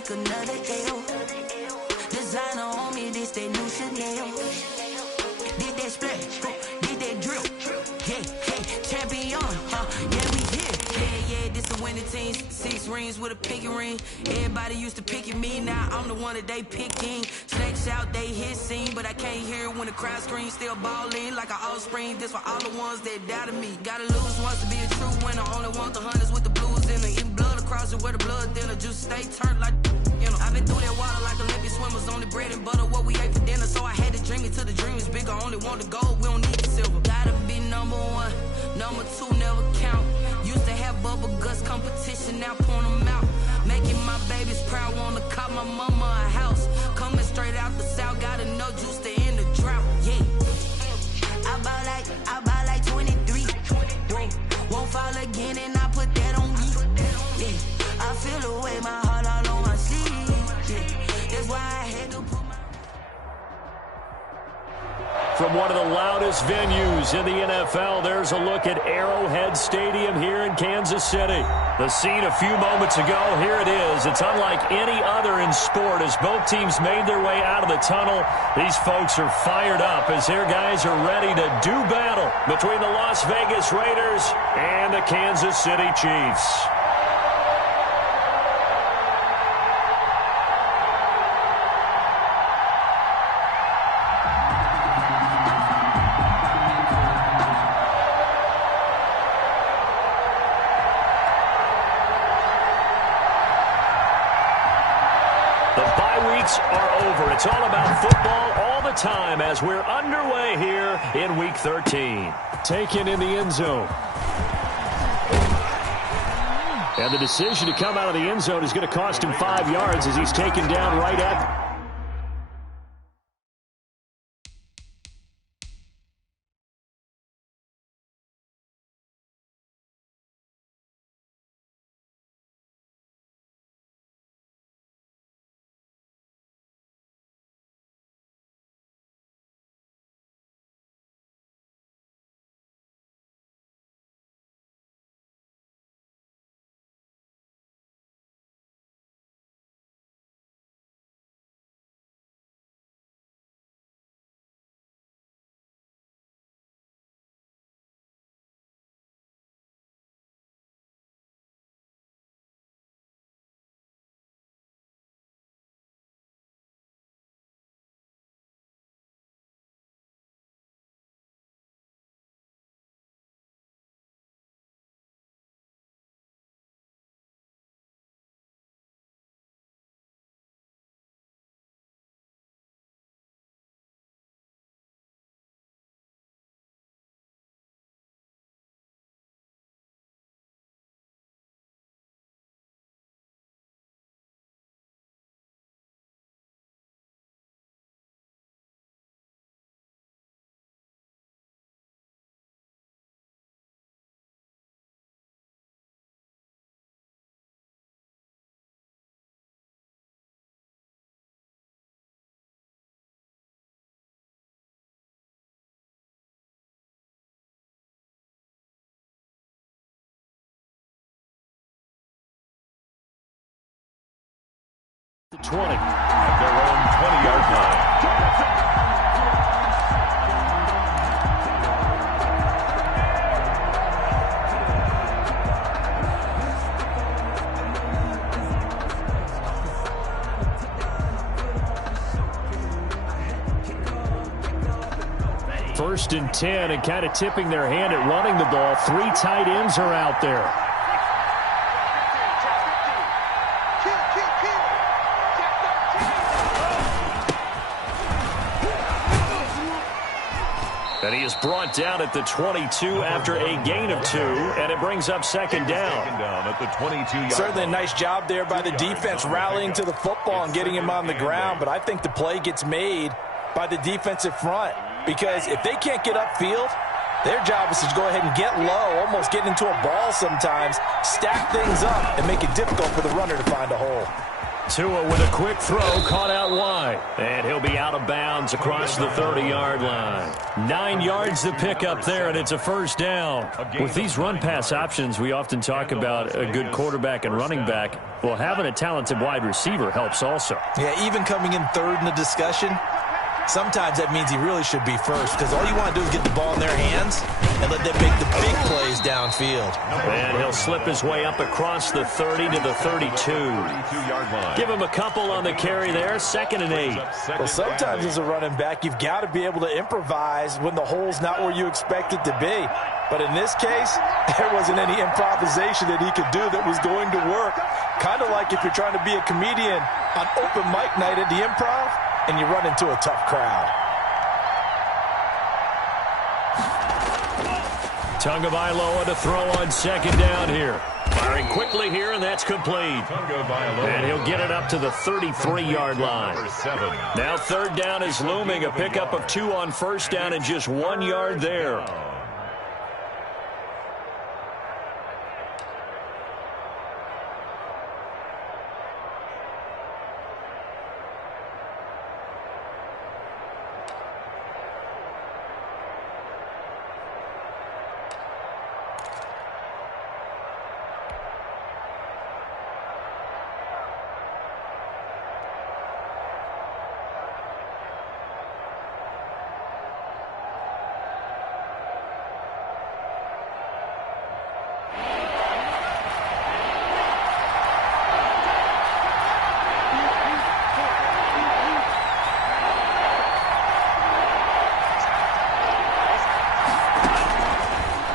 take another L. Designer on me, this that new Chanel. Did that splash, did that drip. Yeah, champion, yeah, we here. Yeah, this a winning team. 6 rings with a pinky ring. Everybody used to picking me, now I'm the one that they picking. Snake shout, they hit scene, but I can't hear it when the crowd screams. Still ballin' like an offspring. This for all the ones that doubted me. Gotta lose once to be a true winner. Only want the hunters with the blues in it. Eating blood across it where the blood dinner. Just stay turned like, you know. I've been through that water like Olympic swimmers. Only bread and butter, what we ate for dinner. So I had to dream it till the dream is bigger. Only want the gold, we don't need the silver. Gotta be number 1, number 2 never count. Used to have bubble guts competition, now point them out. Making my babies proud, wanna cop my mama a house. Coming straight out the south, gotta know juice to end the drought. Yeah, I bought like 23. Won't fall again, and I put that on me. Yeah, I feel the way, my heart all on my sleeve. Yeah, that's why I had to put my... From one of the loudest venues in the NFL, there's a look at Arrowhead Stadium here in Kansas City. The scene a few moments ago, here it is. It's unlike any other in sport. As both teams made their way out of the tunnel, these folks are fired up as their guys are ready to do battle between the Las Vegas Raiders and the Kansas City Chiefs. Are over. It's all about football all the time as we're underway here in Week 13. Taken in the end zone. And the decision to come out of the end zone is going to cost him 5 yards as he's taken down right at... The 20 at their own 20-yard line. First and 10, and kind of tipping their hand at running the ball. 3 tight ends are out there. And he is brought down at the 22 after a gain of 2, and it brings up second down. At the 22-yard Certainly a nice job there by the defense rallying to the football and getting him on the ground, but I think the play gets made by the defensive front because if they can't get upfield, their job is to go ahead and get low, almost get into a ball sometimes, stack things up, and make it difficult for the runner to find a hole. Tua with a quick throw, caught out wide. And he'll be out of bounds across the 30-yard line. 9 yards to pick up there, and it's a first down. With these run-pass options, we often talk about a good quarterback and running back. Well, having a talented wide receiver helps also. Yeah, even coming in third in the discussion, sometimes that means he really should be first, because all you want to do is get the ball in their hands and let them make the big plays downfield. And he'll slip his way up across the 30 to the 32. Give him a couple on the carry there, 2nd and 8. Well, sometimes as a running back, you've got to be able to improvise when the hole's not where you expect it to be. But in this case, there wasn't any improvisation that he could do that was going to work. Kind of like if you're trying to be a comedian on open mic night at the Improv, and you run into a tough crowd. Tagovailoa to throw on 2nd down here. Firing quickly here, and that's complete. And he'll get it up to the 33-yard line. Now 3rd down is looming. A pickup of 2 on 1st down and just 1 yard there.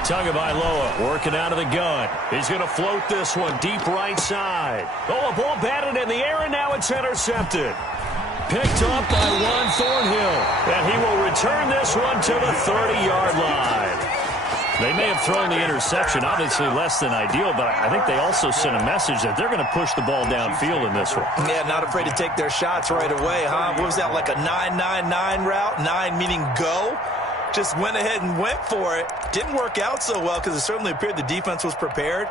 Tagovailoa working out of the gun. He's going to float this one deep right side. Oh, a ball batted in the air, and now it's intercepted. Picked up by Juan Thornhill. And he will return this one to the 30-yard line. They may have thrown the interception, obviously less than ideal, but I think they also sent a message that they're going to push the ball downfield in this one. Yeah, not afraid to take their shots right away, huh? What was that, like a 9-9-9 route? 9 meaning go? Just went ahead and went for it. Didn't work out so well because it certainly appeared the defense was prepared.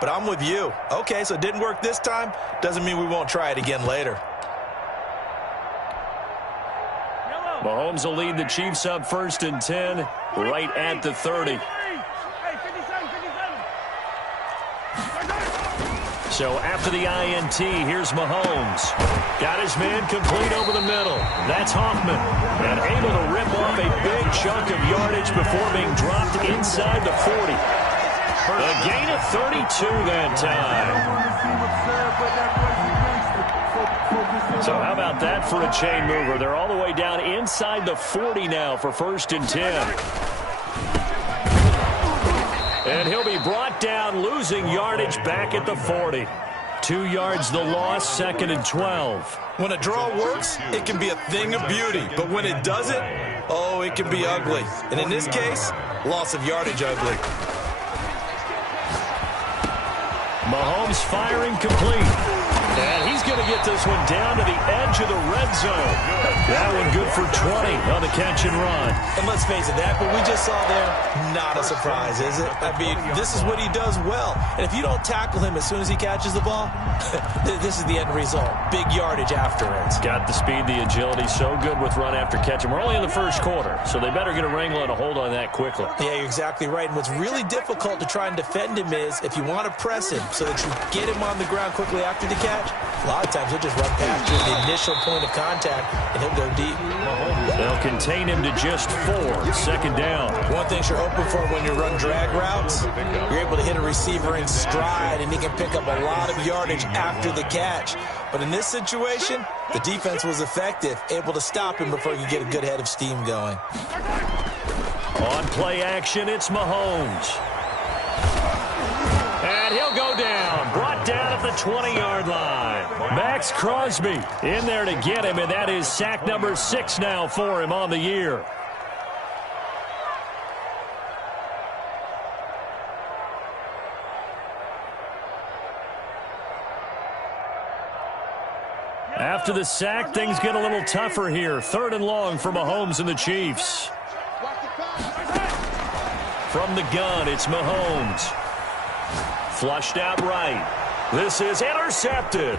But I'm with you. Okay, so it didn't work this time. Doesn't mean we won't try it again later. Mahomes will lead the Chiefs up 1st and 10, right at the 30. So after the INT, here's Mahomes. Got his man complete over the middle. That's Hoffman. And able to rip off a big chunk of yardage before being dropped inside the 40. A gain of 32 that time. So how about that for a chain mover? They're all the way down inside the 40 now for 1st and 10. And he'll be brought down, losing yardage back at the 40. 2 yards the loss, 2nd and 12. When a draw works, it can be a thing of beauty. But when it doesn't, oh, it can be ugly. And in this case, loss of yardage ugly. Mahomes firing complete. And he's going to get this one down to the edge of the red zone. That one good for 20 on the catch and run. And let's face it, that what we just saw there, not a surprise, is it? I mean, this is what he does well. And if you don't tackle him as soon as he catches the ball, this is the end result. Big yardage afterwards. Got the speed, the agility, so good with run after catch. And we're only in the 1st quarter, so they better get a wrangle and a hold on that quickly. Yeah, you're exactly right. And what's really difficult to try and defend him is if you want to press him so that you get him on the ground quickly after the catch, a lot of times he'll just run past you at the initial point of contact, and he'll go deep. They'll contain him to just 4, 2nd down. One thing you're hoping for when you run drag routes, you're able to hit a receiver in stride, and he can pick up a lot of yardage after the catch. But in this situation, the defense was effective, able to stop him before he could get a good head of steam going. On play action, it's Mahomes. And he'll go down, brought down at the 20-yard line. Max Crosby in there to get him, and that is sack number 6 now for him on the year. After the sack, things get a little tougher here. 3rd and long for Mahomes and the Chiefs. From the gun, it's Mahomes. Flushed out right. This is intercepted.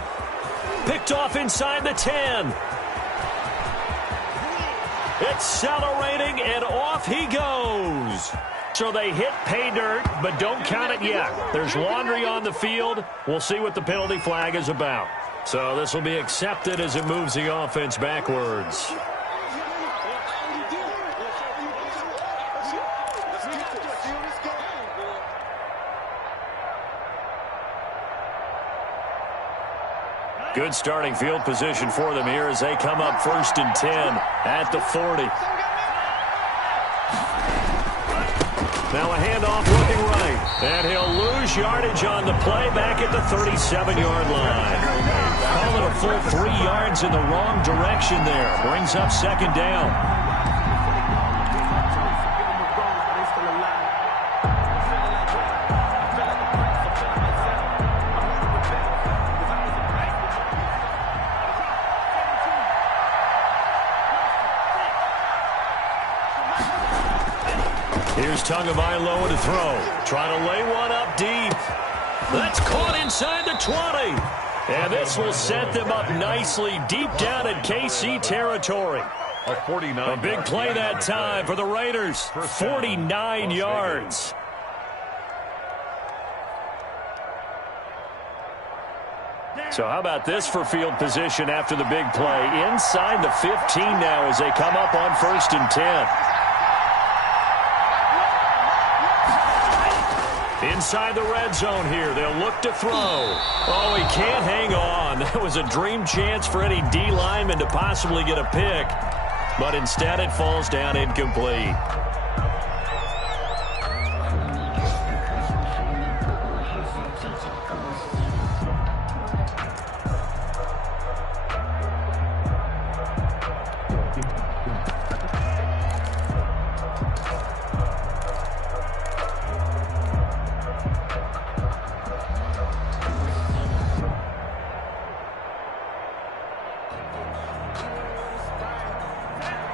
Picked off inside the 10. Accelerating, and off he goes. So they hit pay dirt, but don't count it yet. There's laundry on the field. We'll see what the penalty flag is about. So this will be accepted as it moves the offense backwards. Good starting field position for them here as they come up 1st and 10 at the 40. Now a handoff looking right. And he'll lose yardage on the play back at the 37-yard line. Call it a full 3 yards in the wrong direction there. Brings up 2nd down. Here's Tagovailoa to throw. Trying to lay one up deep. That's caught inside the 20. And this will set them up nicely deep down in KC territory. A big play that time for the Raiders. 49 yards. So how about this for field position after the big play? Inside the 15 now as they come up on 1st and 10. Inside the red zone here. They'll look to throw. Oh, he can't hang on. That was a dream chance for any D lineman to possibly get a pick. But instead it falls down incomplete.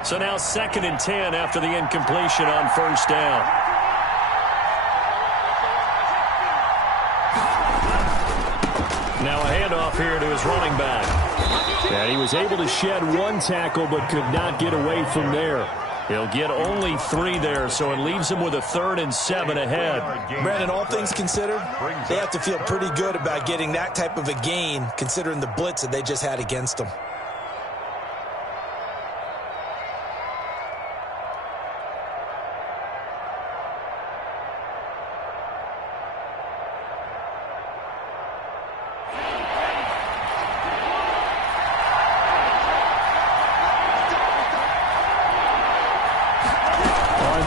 So now 2nd and 10 after the incompletion on 1st down. Now a handoff here to his running back. And he was able to shed 1 tackle but could not get away from there. He'll get only 3 there, so it leaves him with a 3rd and 7 ahead. Brandon, all things considered, they have to feel pretty good about getting that type of a gain considering the blitz that they just had against them.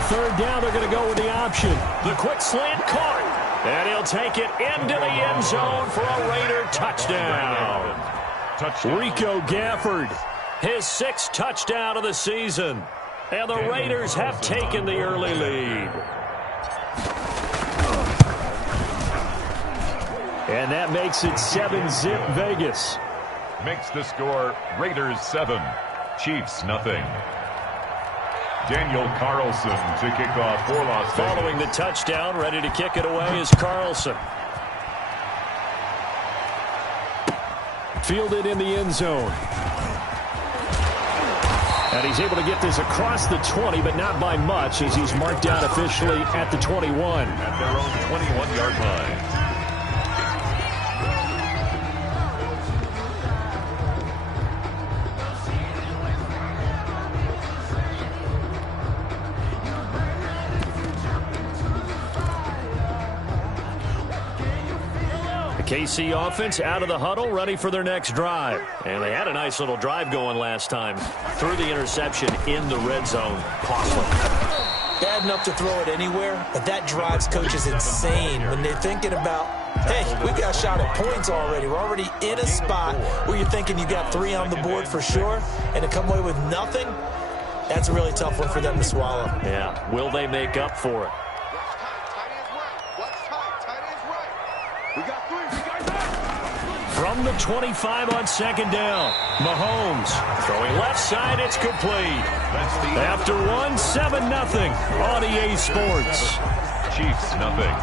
Third down, they're going to go with the option. The quick slant caught. And he'll take it into the end zone for a Raider touchdown. Rico Gafford, his 6th touchdown of the season. And the Raiders have taken the early lead. And that makes it 7-zip Vegas. Makes the score Raiders 7, Chiefs nothing. Daniel Carlson to kick off for Las Vegas. Following the touchdown, ready to kick it away is Carlson. Fielded in the end zone. And he's able to get this across the 20, but not by much as he's marked out officially at the 21. At their own 21-yard line. KC offense out of the huddle, ready for their next drive. And they had a nice little drive going last time. Threw the interception in the red zone. Costly. Bad enough to throw it anywhere, but that drives coaches insane when they're thinking about, hey, we got shot at points already. We're already in a spot where you're thinking you got 3 on the board for sure, and to come away with nothing, that's a really tough one for them to swallow. Yeah. Will they make up for it? From the 25 on 2nd down. Mahomes throwing left side. It's complete. After 7-0 on EA Sports. Chiefs nothing.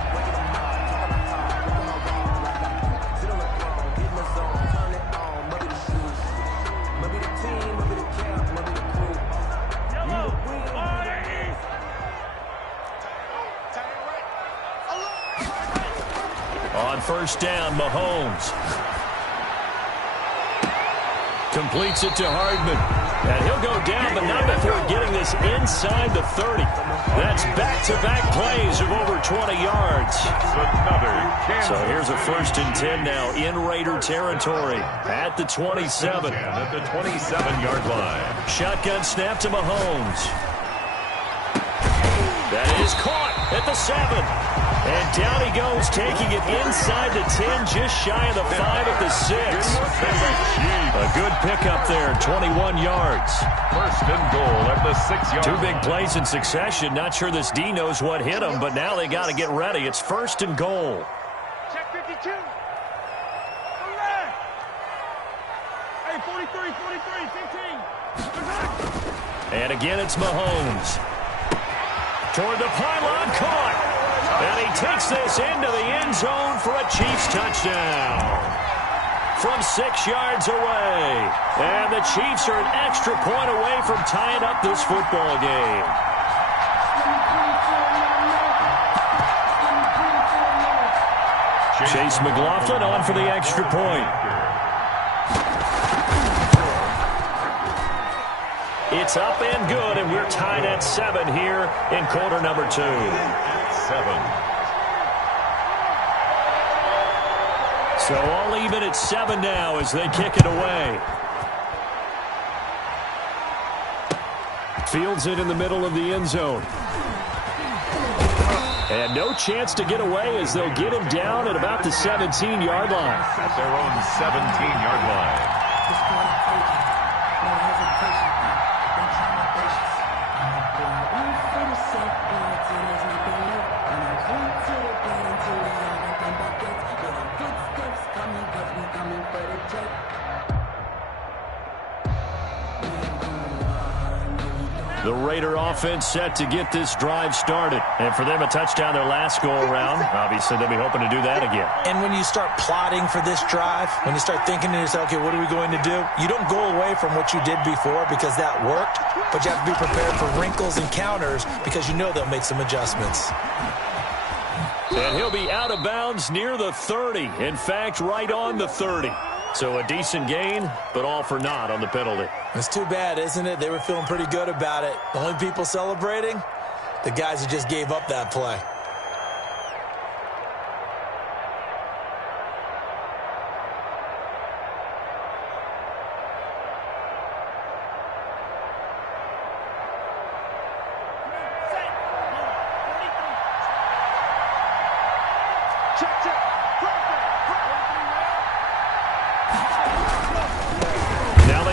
first down. Mahomes completes it to Hardman. And he'll go down, but not before getting this inside the 30. That's back-to-back plays of over 20 yards. So here's a 1st and 10 now in Raider territory at the 27. At the 27-yard line. Shotgun snap to Mahomes. That is caught at the 7. And down he goes, taking it inside the 10, just shy of the 5 at the 6. A good pickup there, 21 yards. 1st and goal at the 6-yard line. 2 big plays in succession. Not sure this D knows what hit him, but now they got to get ready. It's 1st and goal. Check 52. Hey, 43, 15. And again, it's Mahomes. Toward the pylon, caught. And he takes this into the end zone for a Chiefs touchdown. From 6 yards away. And the Chiefs are an extra point away from tying up this football game. Chase McLaughlin on for the extra point. It's up and good, and we're tied at 7 here in quarter number 2. 7. So all even at 7 now as they kick it away. Fields it in the middle of the end zone. And no chance to get away as they'll get him down at about the 17-yard line. At their own 17-yard line. The Raider offense set to get this drive started. And for them, a touchdown their last go-around. Obviously, they'll be hoping to do that again. And when you start plotting for this drive, when you start thinking to yourself, okay, what are we going to do? You don't go away from what you did before because that worked, but you have to be prepared for wrinkles and counters because you know they'll make some adjustments. And he'll be out of bounds near the 30. In fact, right on the 30. So a decent gain, but all for naught on the penalty. It's too bad, isn't it? They were feeling pretty good about it. The only people celebrating, the guys who just gave up that play.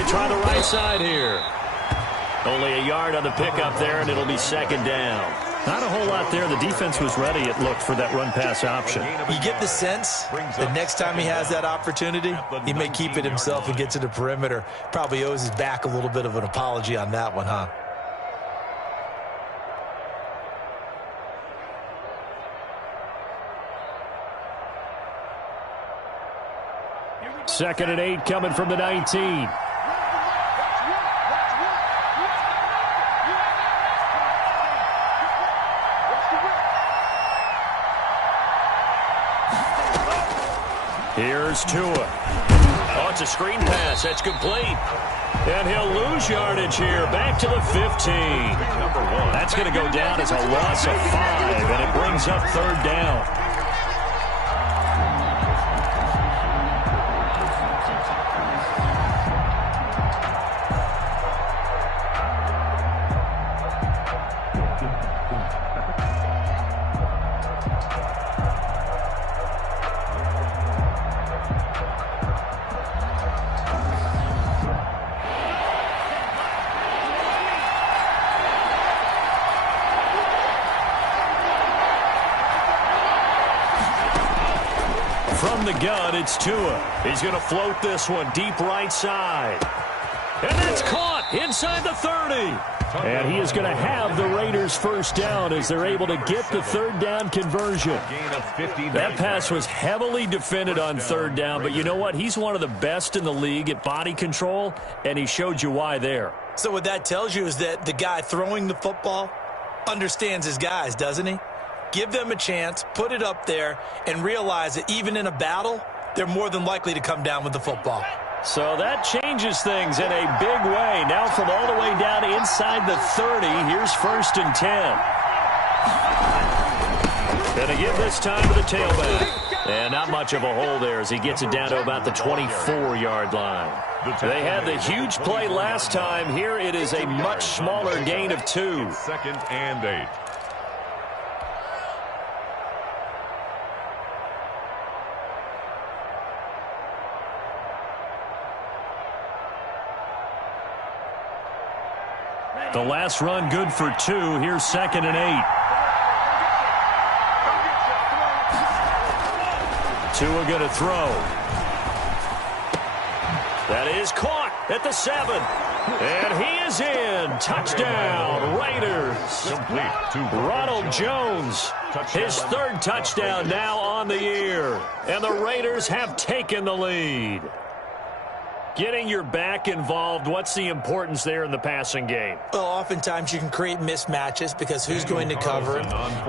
Try the right side here. Only a yard on the pickup there, and it'll be 2nd down. Not a whole lot there. The defense was ready, it looked, for that run-pass option. You get the sense that next time he has that opportunity, he may keep it himself and get to the perimeter. Probably owes his back a little bit of an apology on that one, huh? Second and 8 coming from the 19. Here's Tua. Oh, it's a screen pass. That's complete. And he'll lose yardage here. Back to the 15. That's going to go down as a loss of 5, and it brings up 3rd down. From the gun, it's Tua. He's going to float this one deep right side. And that's caught inside the 30. And he is going to have the Raiders' first down as they're able to get the 3rd down conversion. That pass was heavily defended on 3rd down, but you know what? He's one of the best in the league at body control, and he showed you why there. So what that tells you is that the guy throwing the football understands his guys, doesn't he? give them a chance, put it up there, and realize that even in a battle, they're more than likely to come down with the football. So that changes things in a big way. Now from all the way down inside the 30, here's 1st and 10. Gonna give this time to the tailback. And not much of a hole there as he gets it down to about the 24-yard line. They had the huge play last time. Here it is a much smaller gain of 2. 2nd and 8. The last run good for 2. Here's 2nd and 8. Tua going to throw. That is caught at the 7. And he is in. Touchdown, Raiders. Ronald Jones, his 3rd touchdown now on the year. And the Raiders have taken the lead. Getting your back involved, what's the importance there in the passing game? Well, oftentimes you can create mismatches because who's going to cover him,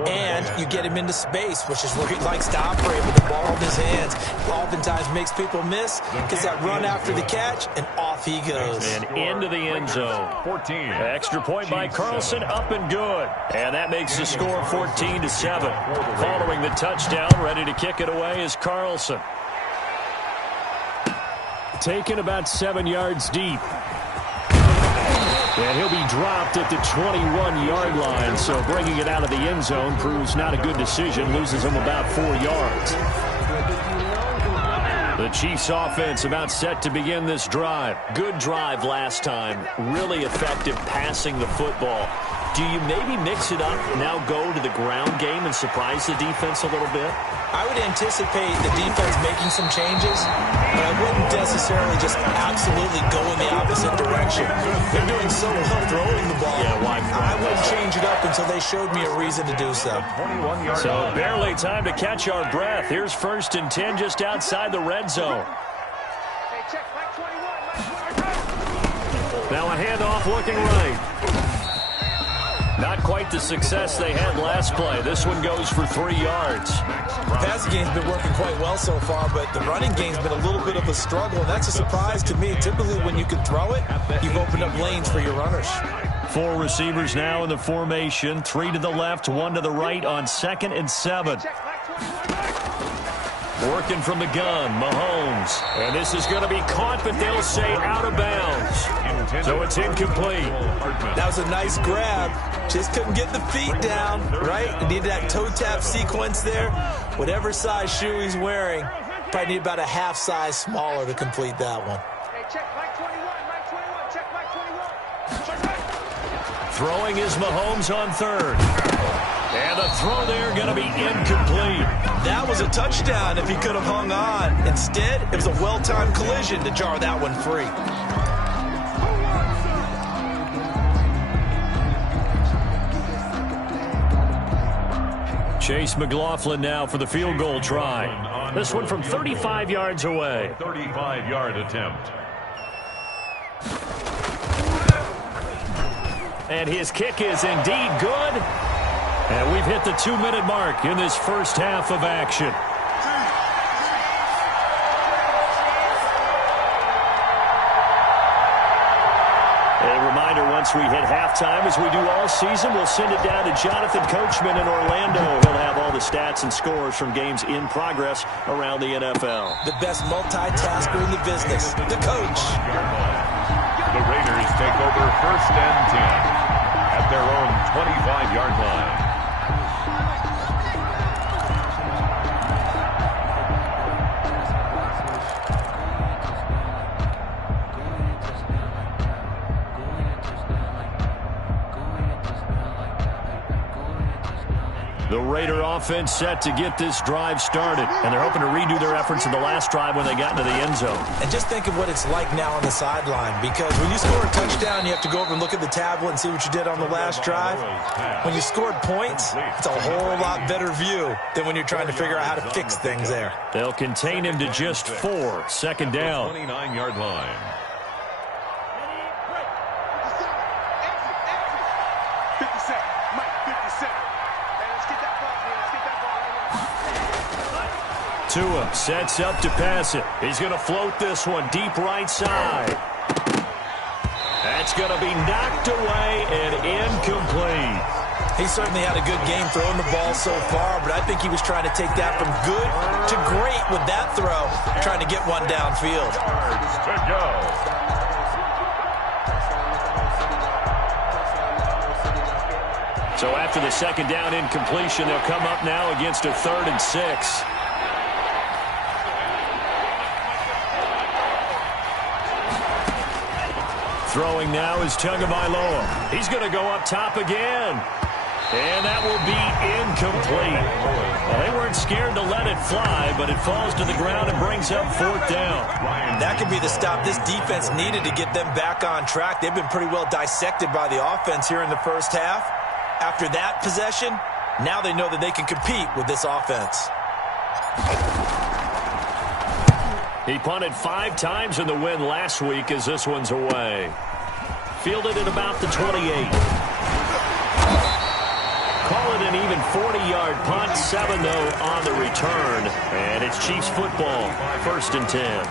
and you get him into space, which is where he likes to operate with the ball in his hands. Oftentimes makes people miss because that run after the catch, and off he goes. And into the end zone. 14. Extra point by Carlson, up and good. And that makes the score 14-7. Following the touchdown, ready to kick it away is Carlson. Taken about 7 yards deep. And he'll be dropped at the 21-yard line, so bringing it out of the end zone proves not a good decision, loses him about 4 yards. The Chiefs offense about set to begin this drive. Good drive last time, really effective passing the football. Do you maybe mix it up, now go to the ground game and surprise the defense a little bit? I would anticipate the defense making some changes, but I wouldn't necessarily just absolutely go in the opposite direction. They're doing so well throwing the ball. Yeah, why? I wouldn't change it up until they showed me a reason to do so. So barely time to catch our breath. Here's 1st and 10 just outside the red zone. Now a handoff looking right. Not quite the success they had last play. This one goes for 3 yards. The passing game's been working quite well so far, but the running game's been a little bit of a struggle, and that's a surprise to me. Typically, when you can throw it, you've opened up lanes for your runners. 4 receivers now in the formation. 3 to the left, 1 to the right on 2nd and 7. Working from the gun, Mahomes. And this is going to be caught, but they'll say out of bounds. So it's incomplete. That was a nice grab. Just couldn't get the feet down, right? Needed that toe tap sequence there. Whatever size shoe he's wearing, probably need about a half size smaller to complete that one. Throwing is Mahomes on 3rd. And the throw there going to be incomplete. That was a touchdown if he could have hung on. Instead, it was a well-timed collision to jar that one free. Chase McLaughlin now for the field goal try. This one from 35 yards away. 35-yard attempt. And his kick is indeed good. And we've hit the 2-minute mark in this first half of action. A reminder, once we hit halftime, as we do all season, we'll send it down to Jonathan Coachman in Orlando. He'll have all the stats and scores from games in progress around the NFL. The best multitasker in the business, the coach. The Raiders take over 1st and 10 at their own 25-yard line. The Raider offense set to get this drive started, and they're hoping to redo their efforts in the last drive when they got into the end zone. And just think of what it's like now on the sideline, because when you score a touchdown, you have to go over and look at the tablet and see what you did on the last drive. When you scored points, it's a whole lot better view than when you're trying to figure out how to fix things there. They'll contain him to just 4. 2nd down. 29-yard line. Tua sets up to pass it. He's going to float this one deep right side. That's going to be knocked away and incomplete. He certainly had a good game throwing the ball so far, but I think he was trying to take that from good to great with that throw, trying to get one downfield. To go. So after the second down incompletion, they'll come up now against a 3rd and 6. Throwing now is Tagovailoa. He's going to go up top again. And that will be incomplete. Well, they weren't scared to let it fly, but it falls to the ground and brings up 4th down. That could be the stop this defense needed to get them back on track. They've been pretty well dissected by the offense here in the first half. After that possession, now they know that they can compete with this offense. He punted 5 times in the win last week as this one's away. Fielded at about the 28. Call it an even 40-yard punt, 7 though on the return. And it's Chiefs football, 1st and 10.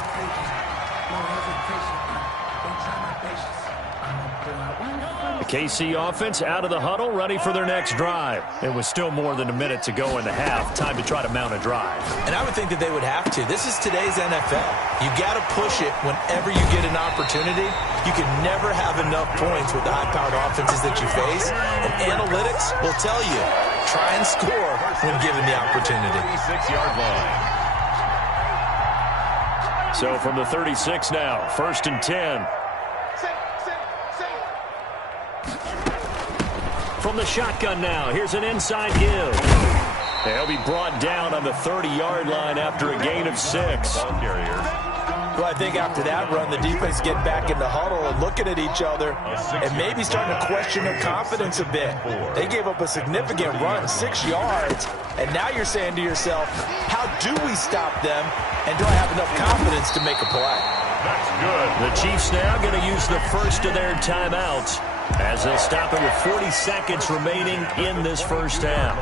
The KC offense out of the huddle, ready for their next drive. It was still more than a minute to go in the half. Time to try to mount a drive. And I would think that they would have to. This is today's NFL. You got to push it whenever you get an opportunity. You can never have enough points with the high-powered offenses that you face. And analytics will tell you, try and score when given the opportunity. 36-yard line. So from the 36 now, 1st and 10. From the shotgun now, here's an inside give. They'll be brought down on the 30-yard line after a gain of 6. Well, I think after that run, the defense getting back in the huddle and looking at each other and maybe starting to question their confidence a bit. They gave up a significant run, 6 yards, and now you're saying to yourself, how do we stop them, and do I have enough confidence to make a play? That's good. The Chiefs now going to use the first of their timeouts as they'll stop it with 40 seconds remaining in this first half.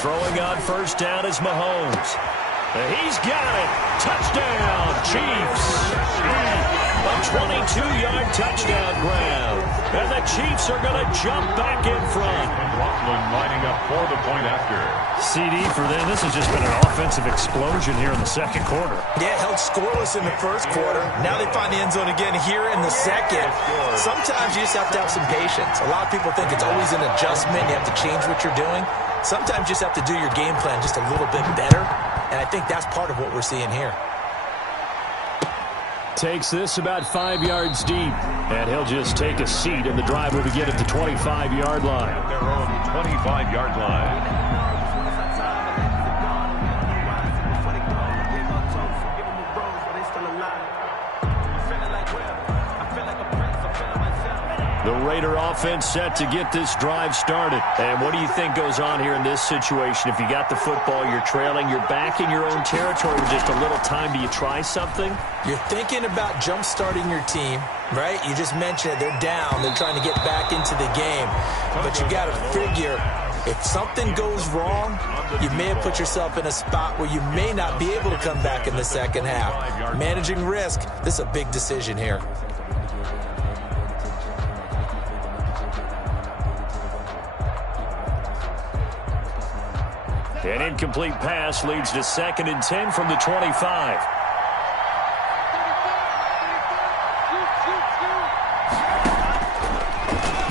Throwing on first down is Mahomes. He's got it. Touchdown, Chiefs. A 22-yard touchdown grab. And the Chiefs are going to jump back in front. McLaughlin lining up for the point after. CD for them. This has just been an offensive explosion here in the second quarter. Yeah, held scoreless in the first quarter. Now they find the end zone again here in the second. Sometimes you just have to have some patience. A lot of people think it's always an adjustment. You have to change what you're doing. Sometimes you just have to do your game plan just a little bit better. And I think that's part of what we're seeing here. Takes this about 5 yards deep. And he'll just take a seat, and the drive will begin at the 25-yard line. At their own 25-yard line. The Raider offense set to get this drive started. And what do you think goes on here in this situation? If you got the football, you're trailing, you're back in your own territory with just a little time. Do you try something? You're thinking about jump-starting your team, right? You just mentioned it. They're down. They're trying to get back into the game. But you got to figure, if something goes wrong, you may have put yourself in a spot where you may not be able to come back in the second half. Managing risk, this is a big decision here. An incomplete pass leads to 2nd and 10 from the 25.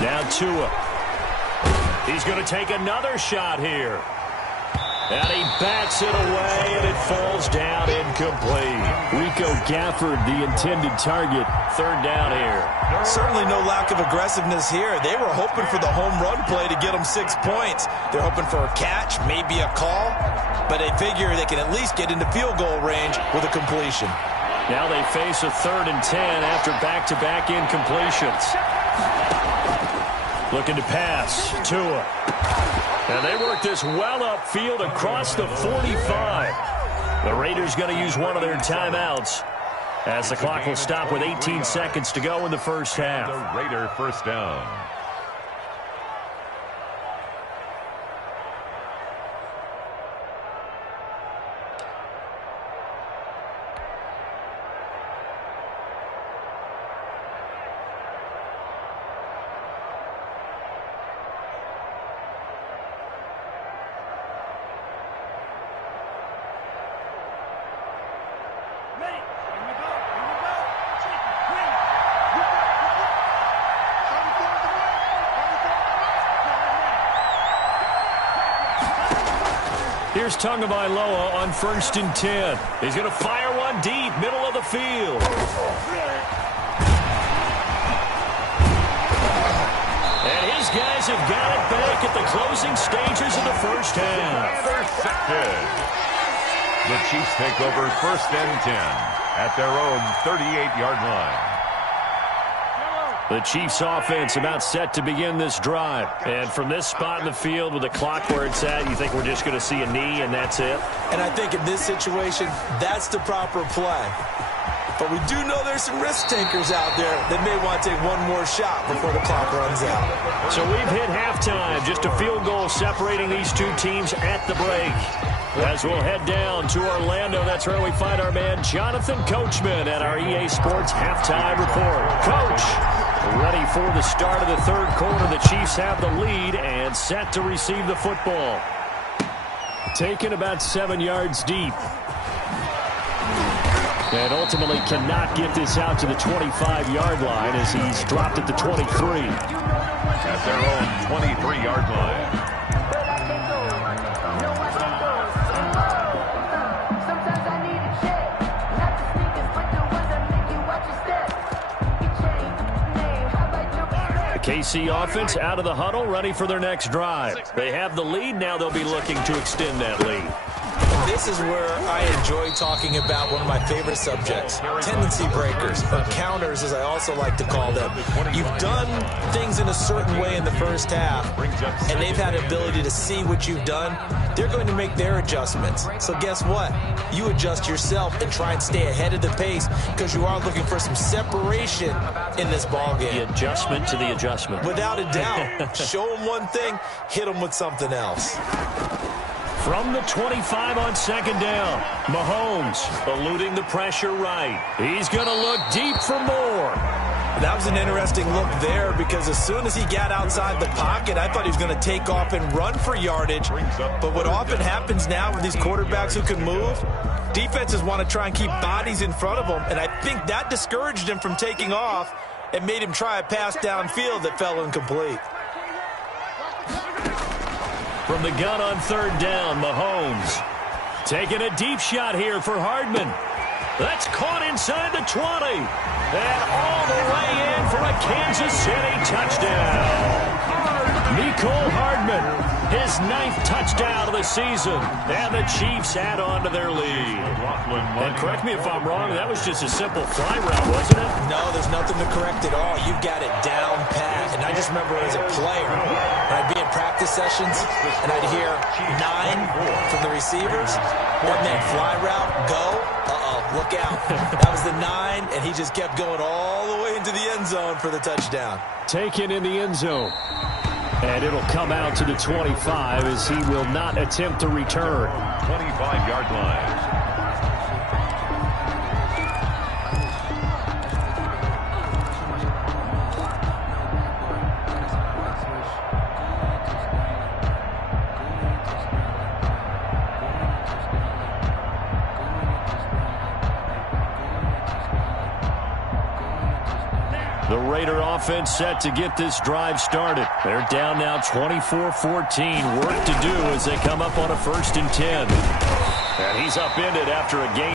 Now Tua. He's going to take another shot here. And he bats it away, and it falls down incomplete. Rico Gafford, the intended target. 3rd down here. Certainly no lack of aggressiveness here. They were hoping for the home run play to get them 6 points. They're hoping for a catch, maybe a call, but they figure they can at least get into field goal range with a completion. Now they face a 3rd and 10 after back-to-back incompletions. Looking to pass. Tua. And they work this well upfield across the 45. The Raiders going to use one of their timeouts as the clock will stop with 18 seconds to go in the first half. The Raider first down. Here's Tagovailoa on 1st and 10. He's going to fire one deep, middle of the field. And his guys have got it back at the closing stages of the first half. Intercepted. The Chiefs take over 1st and 10 at their own 38-yard line. The Chiefs offense about set to begin this drive. And from this spot in the field with the clock where it's at, you think we're just going to see a knee and that's it? And I think in this situation, that's the proper play. But we do know there's some risk takers out there that may want to take one more shot before the clock runs out. So we've hit halftime. Just a field goal separating these two teams at the break. As we'll head down to Orlando, that's where we find our man Jonathan Coachman at our EA Sports Halftime Report. Coach, ready for the start of the third quarter. The Chiefs have the lead and set to receive the football. Taken about 7 yards deep. And ultimately cannot get this out to the 25-yard line as he's dropped at the 23. At their own 23-yard line. KC offense out of the huddle, ready for their next drive. They have the lead. Now they'll be looking to extend that lead. This is where I enjoy talking about one of my favorite subjects, tendency breakers, or counters as I also like to call them. You've done things in a certain way in the first half, and they've had the ability to see what you've done. They're going to make their adjustments. So guess what? You adjust yourself and try and stay ahead of the pace because you are looking for some separation in this ballgame. The adjustment to the adjustment. Without a doubt. Show them one thing, hit them with something else. From the 25 on 2nd down, Mahomes eluding the pressure right. He's going to look deep for more. That was an interesting look there because as soon as he got outside the pocket, I thought he was going to take off and run for yardage. But what often happens now with these quarterbacks who can move, defenses want to try and keep bodies in front of them, and I think that discouraged him from taking off and made him try a pass downfield that fell incomplete. From the gun on 3rd down, Mahomes taking a deep shot here for Hardman. That's caught inside the 20. And all the way in for a Kansas City touchdown. Mecole Hardman, his 9th touchdown of the season. And the Chiefs add on to their lead. And correct me if I'm wrong, that was just a simple fly route, wasn't it? No, there's nothing to correct at all. You've got it down pat. And I just remember as a player, when I'd be in practice sessions, and I'd hear 9 from the receivers. That meant fly route, go. Look out. That was the 9, and he just kept going all the way into the end zone for the touchdown. Taken in the end zone. And it'll come out to the 25 as he will not attempt to return. 25-yard line. The Raider offense set to get this drive started. They're down now 24-14. Work to do as they come up on a 1st and 10. And he's upended after a gain.